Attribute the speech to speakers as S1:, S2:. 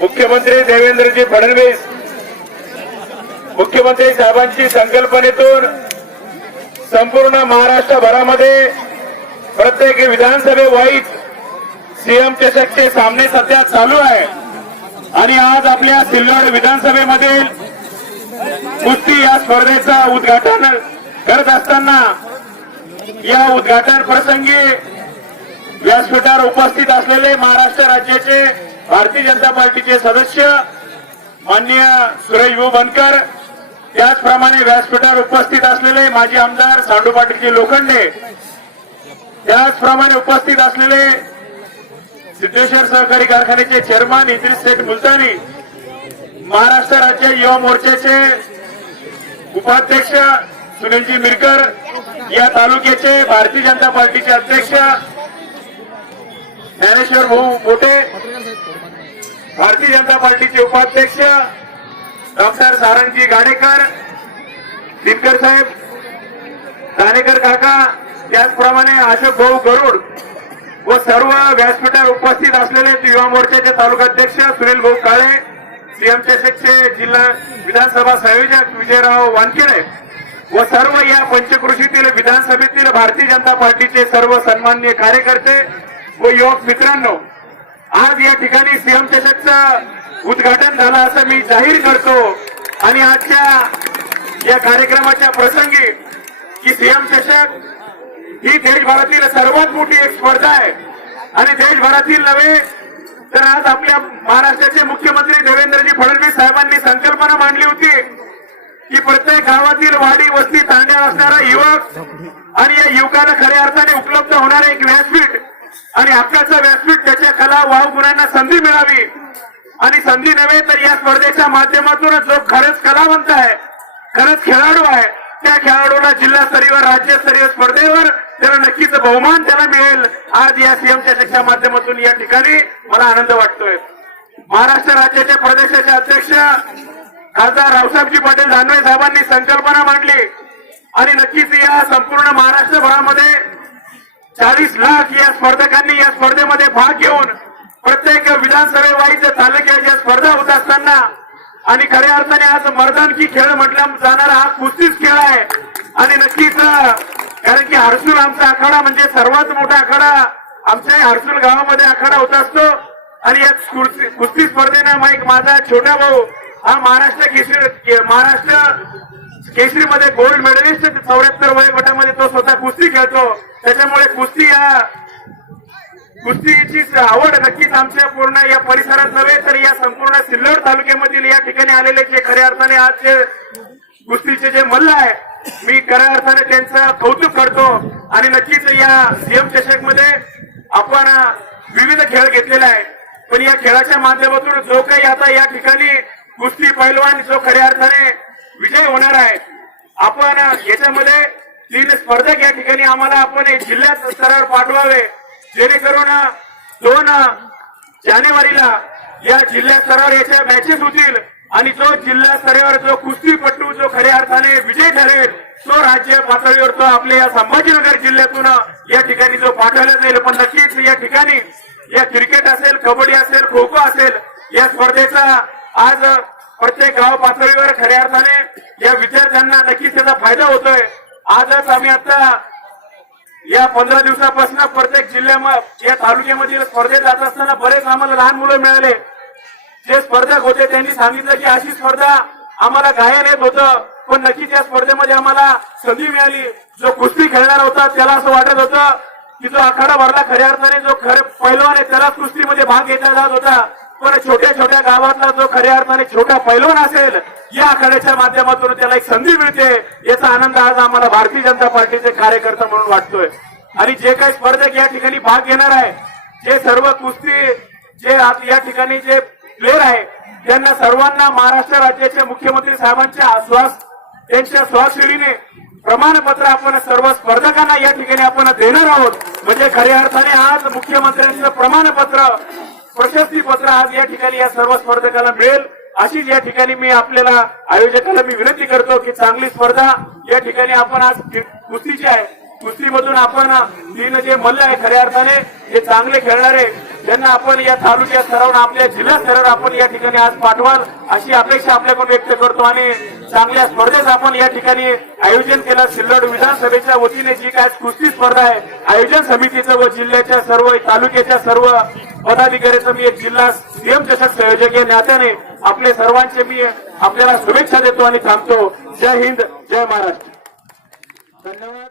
S1: मुख्यमंत्री देवेंद्रजी फडणवीस मुख्यमंत्री साहेबांची संकल्पनेतून संपूर्ण महाराष्ट्रभरामध्ये प्रत्येक विधानसभे वाईट सीएम चषकचे सामने सध्या चालू आहे. आणि आज आपल्या सिल्लोड विधानसभेमधील कुस्ती या स्पर्धेचं उद्घाटन करत असताना या उद्घाटन प्रसंगी व्यासपीठावर उपस्थित असलेले महाराष्ट्र राज्याचे भारतीय जनता पार्टीचे सदस्य माननीय सुरेश भाऊ बनकर त्याचप्रमाणे व्यासपीठावर उपस्थित असलेले माजी आमदार सांडू पाटीलजी लोखंडे त्याचप्रमाणे उपस्थित असलेले सिद्धेश्वर सहकारी कारखान्याचे चेअरमन इद्रिस शेख मुलतानी महाराष्ट्र राज्य युवा मोर्चाचे उपाध्यक्ष सुनीलजी मिरकर या तालुक्याचे भारतीय जनता पार्टीचे अध्यक्ष ज्ञानेश्वर भाऊ मोठे भारतीय जनता पार्टीचे उपाध्यक्ष डॉक्टर सारंगजी गाडेकर दिनकर साहेब दानेकर काका त्याचप्रमाणे अशोक भाऊ गरुड व सर्व व्यासपीठावर उपस्थित असलेले युवा मोर्चाचे तालुकाध्यक्ष सुनील भाऊ काळे सीएमचे चषकचे जिल्हा विधानसभा संयोजक विजयराव वानखेडे व सर्व या पंचकृषीतील विधानसभेतील भारतीय जनता पार्टीचे सर्व सन्मान्य कार्यकर्ते व युवक मित्रांनो आज या ठिकाणी सीएम चषकचं उद्घाटन झालं असं मी जाहीर करतो. आणि आजच्या या कार्यक्रमाच्या प्रसंगी की सीएम चषक ही देशभरातील सर्वात मोठी एक स्पर्धा आहे. आणि देशभरातील नव्हे तर आज आपल्या महाराष्ट्राचे मुख्यमंत्री देवेंद्रजी फडणवीस साहेबांनी संकल्पना मांडली होती की प्रत्येक गावातील वाडी वस्ती तांड्या असणारा युवक आणि या युवकाला खऱ्या अर्थाने उपलब्ध होणारे एक व्यासपीठ आणि हक्काचं व्यासपीठ त्याच्या कला वाव गुणांना संधी मिळावी आणि संधी नव्हे तर या स्पर्धेच्या माध्यमातूनच जो खरंच कलावंत आहे खरंच खेळाडू आहे त्या खेळाडूला जिल्हास्तरीय राज्यस्तरीय स्पर्धेवर त्याला नक्कीच बहुमान त्याला मिळेल. आज या सीएमच्या चषकच्या माध्यमातून या ठिकाणी मला आनंद वाटतोय. महाराष्ट्र राज्याचे प्रदेशाचे अध्यक्ष खासदार रावसाहेबजी पाटील दानवे साहेबांनी संकल्पना मांडली. आणि नक्कीच या संपूर्ण महाराष्ट्रभरामध्ये चाळीस लाख या स्पर्धकांनी या स्पर्धेमध्ये भाग घेऊन प्रत्येक विधानसभे वाईज तालुक्याच्या स्पर्धा होत असताना आणि खऱ्या अर्थाने आज मर्दानकी खेळ म्हटल्या जाणारा हा कुस्तीच खेळ आहे. आणि नक्कीच कारण की हर्सूल आमचा आखाडा म्हणजे सर्वात मोठा आखाडा. आमच्या हर्सूल गावामध्ये आखाडा होत असतो. आणि या कुस्ती कुस्ती स्पर्धेनं एक माझा छोटा भाऊ हा महाराष्ट्र केसरी महाराष्ट्र केसरीमध्ये गोल्ड मेडलिस्ट चौऱ्याहत्तर वय गटामध्ये तो स्वतः कुस्ती खेळतो. त्याच्यामुळे कुस्ती या कुस्तीची आवड नक्कीच आमच्या पूर्ण या परिसरात नव्हे तर या संपूर्ण सिल्लोड तालुक्यामधील या ठिकाणी आलेले जे खऱ्या अर्थाने आज जे कुस्तीचे जे मल्ल आहे मी खऱ्या अर्थाने त्यांचं कौतुक करतो. आणि नक्कीच या सीएम चषकमध्ये आपण विविध खेळ घेतलेला आहे पण या खेळाच्या माध्यमातून जो काही आता या ठिकाणी कुस्ती पैलवान जो खऱ्या अर्थाने विजय होणार आहे आपण याच्यामध्ये तीन स्पर्धक या ठिकाणी आम्हाला आपण एक जिल्ह्यात स्तरावर पाठवावे. जेणेकरून दोन जानेवारीला या जिल्हा स्तरावर याच्या मॅचेस होतील. आणि जो जिल्हा स्तरावर जो कुस्तीपट्टू जो खऱ्या अर्थाने विजय ठरेल तो राज्य पातळीवर तो आपल्या या संभाजीनगर जिल्ह्यातून या ठिकाणी जो पाठवला जाईल. पण नक्कीच या ठिकाणी या क्रिकेट असेल कबड्डी असेल खो खो असेल या स्पर्धेचा आज प्रत्येक गाव पातळीवर खऱ्या अर्थाने या विद्यार्थ्यांना नक्कीच त्याचा फायदा होतोय. आजच आम्ही आता या पंधरा दिवसापासून प्रत्येक जिल्ह्यामध्ये या तालुक्यामधील स्पर्धेत जात असताना बरेच आम्हाला लहान मुलं मिळाले. जे स्पर्धक होते त्यांनी सांगितलं की अशी स्पर्धा आम्हाला गायन येत होतं पण नक्कीच या स्पर्धेमध्ये आम्हाला संधी मिळाली. जो कुस्ती खेळणार होता त्याला असं वाटत होतं की जो आखाडा भरला खऱ्या अर्थाने जो खरे पैलवान आहे त्याला कुस्तीमध्ये भाग घेतला जात होता. पण छोट्या छोट्या गावातला जो खऱ्या अर्थाने छोटा पैलवान असेल या आखाड्याच्या माध्यमातून त्याला एक संधी मिळते. याचा आनंद आज आम्हाला भारतीय जनता पार्टीचे कार्यकर्ता म्हणून वाटतोय. आणि जे काही स्पर्धक या ठिकाणी भाग घेणार आहे जे सर्व कुस्ती जे या ठिकाणी जे प्लेअर आहे त्यांना सर्वांना महाराष्ट्र राज्याचे मुख्यमंत्री साहेबांच्या आश्वास त्यांच्या स्वाक्षरीने प्रमाणपत्र आपण सर्व स्पर्धकांना या ठिकाणी आपण देणार आहोत. म्हणजे खऱ्या अर्थाने आज मुख्यमंत्र्यांचं प्रमाणपत्र प्रशस्ती पत्र आज या ठिकाणी या सर्व स्पर्धकांना मिळेल. अशीच या ठिकाणी मी आपल्याला आयोजकाला मी विनंती करतो की चांगली स्पर्धा या ठिकाणी आपण आज कुस्तीची आहे. कुस्तीमधून आपण तीन जे मल्ल आहे खऱ्या अर्थाने हे चांगले खेळणारे त्यांना आपण या तालुक्यात स्तरावर आपल्या जिल्हा स्तरावर आपण या ठिकाणी आज पाठवाल अशी अपेक्षा आपल्याकडून व्यक्त करतो आणि चांगल्या स्पर्धेत आपण या ठिकाणी आयोजन केलं. सिल्लोड विधानसभेच्या वतीने जी काय कुस्ती स्पर्धा आहे आयोजन समितीचं व जिल्ह्याच्या सर्व तालुक्याच्या सर्व पदाधिकाऱ्याचं मी एक जिल्हा सीएम चषक संयोजक या नात्याने आपले सर्वांचे मी आपल्याला शुभेच्छा देतो आणि थांबतो. जय हिंद जय महाराष्ट्र. धन्यवाद.